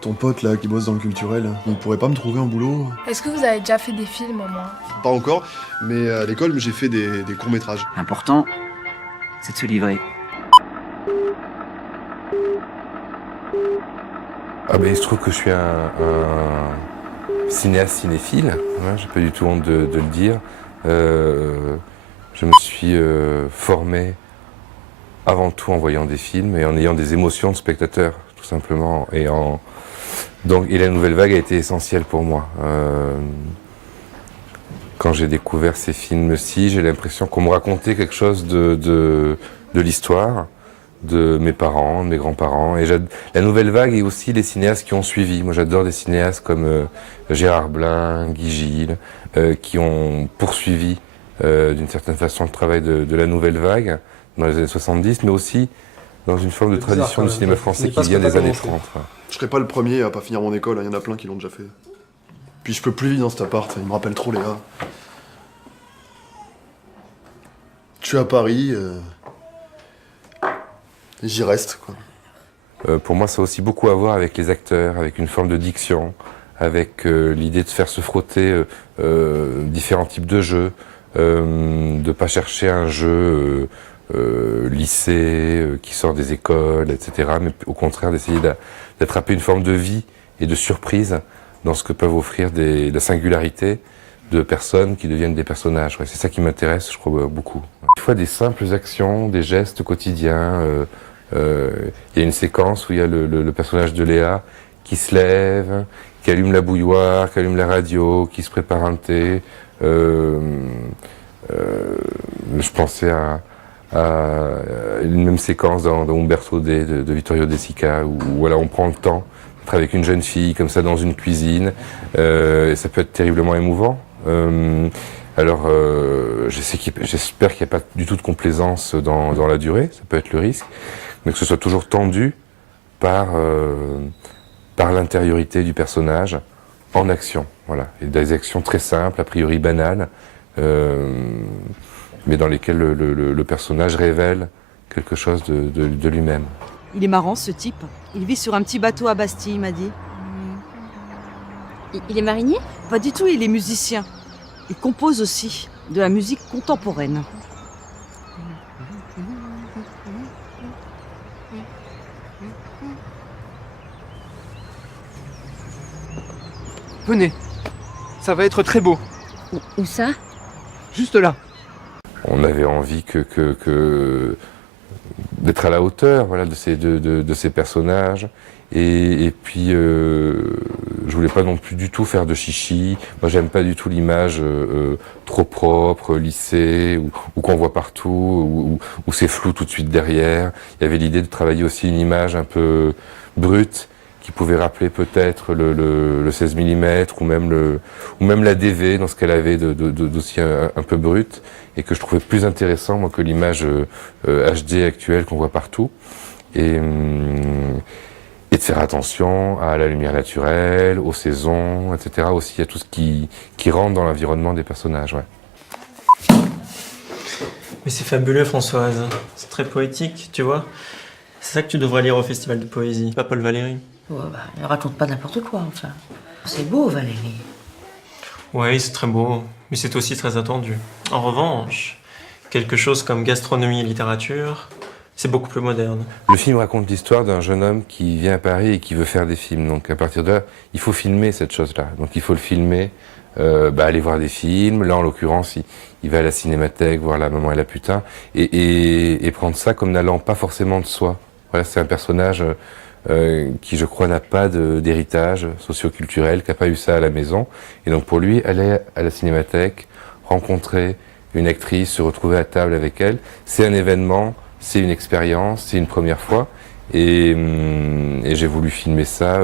Ton pote là qui bosse dans le culturel, il pourrait pas me trouver un boulot? Est-ce que vous avez déjà fait des films au moins? Pas encore, mais à l'école j'ai fait des courts-métrages. L'important, c'est de se livrer. Ah ben, il se trouve que je suis un cinéaste cinéphile, hein, j'ai pas du tout honte de le dire. Je me suis formé avant tout en voyant des films et en ayant des émotions de spectateur, tout simplement. Et la nouvelle vague a été essentielle pour moi. Quand j'ai découvert ces films-ci, j'ai l'impression qu'on me racontait quelque chose de l'histoire, de mes parents, de mes grands-parents. Et la nouvelle vague et aussi les cinéastes qui ont suivi. Moi, j'adore des cinéastes comme Gérard Blin, Guy Gilles, qui ont poursuivi d'une certaine façon le travail de la nouvelle vague dans les années 70, mais aussi dans une forme de tradition du cinéma français qui vient des années 30. Je serais pas le premier à pas finir mon école, il y en a plein qui l'ont déjà fait. Puis je peux plus vivre dans cet appart, il me rappelle trop Léa. Je suis à Paris, et j'y reste, quoi. Pour moi, ça a aussi beaucoup à voir avec les acteurs, avec une forme de diction, avec l'idée de faire se frotter différents types de jeux, de pas chercher un jeu lycée qui sort des écoles, etc., mais au contraire d'essayer d'attraper une forme de vie et de surprise dans ce que peuvent offrir la singularité de personnes qui deviennent des personnages. Ouais, c'est ça qui m'intéresse, je crois, beaucoup. Des fois, des simples actions, des gestes quotidiens. Il y a une séquence où il y a le personnage de Léa qui se lève, qui allume la bouilloire, qui allume la radio, qui se prépare un thé. Je pensais à une même séquence dans Umberto D de Vittorio De Sica où voilà, on prend le temps d'être avec une jeune fille comme ça dans une cuisine et ça peut être terriblement émouvant. J'espère qu'il n'y a pas du tout de complaisance dans la durée, ça peut être le risque, mais que ce soit toujours tendu par l'intériorité du personnage en action, voilà, et des actions très simples, a priori banales, mais dans lesquelles le personnage révèle quelque chose de lui-même. Il est marrant ce type. Il vit sur un petit bateau à Bastille, il m'a dit. Il est marinier? Pas du tout, il est musicien. Il compose aussi de la musique contemporaine. Venez, ça va être très beau. Où ça? Juste là. On avait envie d'être à la hauteur, voilà, de ces personnages. Et puis, je voulais pas non plus du tout faire de chichi. Moi, j'aime pas du tout l'image trop propre, lissée, ou qu'on voit partout, où c'est flou tout de suite derrière. Il y avait l'idée de travailler aussi une image un peu brute, qui pouvait rappeler peut-être le 16 mm, ou même la DV, dans ce qu'elle avait d'aussi un peu brute, et que je trouvais plus intéressant, moi, que l'image HD actuelle qu'on voit partout. Et de faire attention à la lumière naturelle, aux saisons, etc. Aussi à tout ce qui rentre dans l'environnement des personnages. Ouais. Mais c'est fabuleux, Françoise. C'est très poétique, tu vois. C'est ça que tu devrais lire au Festival de Poésie, pas Paul Valéry. Ouais, ne raconte pas n'importe quoi, enfin. C'est beau, Valérie. Oui, c'est très beau, mais c'est aussi très attendu. En revanche, quelque chose comme gastronomie et littérature, c'est beaucoup plus moderne. Le film raconte l'histoire d'un jeune homme qui vient à Paris et qui veut faire des films. Donc à partir de là, il faut filmer cette chose-là. Donc il faut le filmer, aller voir des films. Là, en l'occurrence, il va à la cinémathèque, voir La Maman et la Putain, et prendre ça comme n'allant pas forcément de soi. Voilà, c'est un personnage qui, je crois, n'a pas d'héritage socio-culturel, qui n'a pas eu ça à la maison. Et donc pour lui, aller à la cinémathèque, rencontrer une actrice, se retrouver à table avec elle, c'est un événement. C'est une expérience, c'est une première fois, et j'ai voulu filmer ça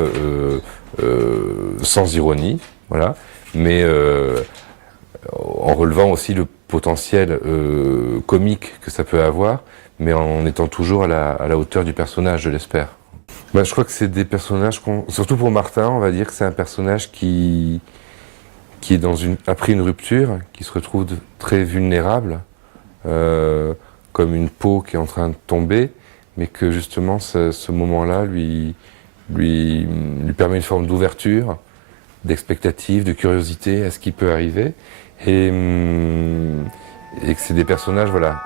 sans ironie, voilà, mais en relevant aussi le potentiel comique que ça peut avoir, mais en étant toujours à la hauteur du personnage, je l'espère. Je crois que c'est des personnages, surtout pour Martin, on va dire que c'est un personnage qui est après une rupture, qui se retrouve très vulnérable, comme une peau qui est en train de tomber, mais que justement ce moment-là lui lui permet une forme d'ouverture, d'expectative, de curiosité à ce qui peut arriver, et que c'est des personnages voilà,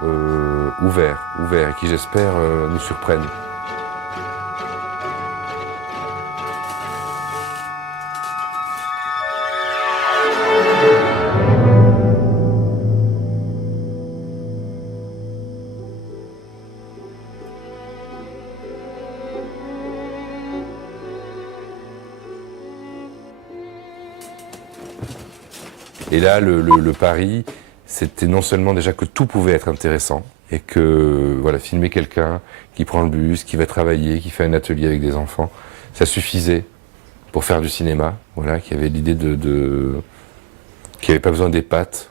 ouverts, et qui j'espère nous surprennent. Et là, le pari, c'était non seulement déjà que tout pouvait être intéressant, et que voilà, filmer quelqu'un qui prend le bus, qui va travailler, qui fait un atelier avec des enfants, ça suffisait pour faire du cinéma, voilà, qui avait l'idée qui n'avait pas besoin des pattes,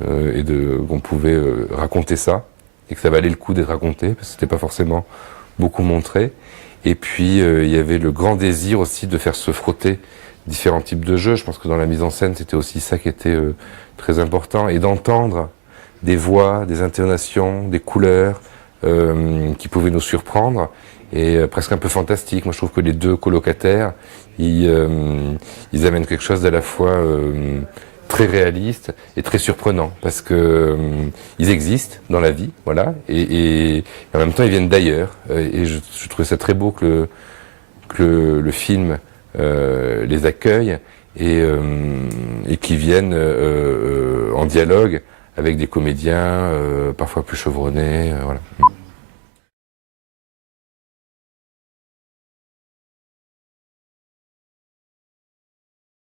et qu'on pouvait raconter ça, et que ça valait le coup d'être raconté, parce que c'était pas forcément beaucoup montré. Et puis, il y avait le grand désir aussi de faire se frotter différents types de jeux. Je pense que dans la mise en scène, c'était aussi ça qui était très important, et d'entendre des voix, des intonations, des couleurs qui pouvaient nous surprendre, et presque un peu fantastique. Moi, je trouve que les deux colocataires, ils amènent quelque chose d'à la fois très réaliste et très surprenant, parce que ils existent dans la vie, voilà, et en même temps, ils viennent d'ailleurs. Et je trouvais ça très beau que le film les accueille et qui viennent en dialogue avec des comédiens parfois plus chevronnés, voilà.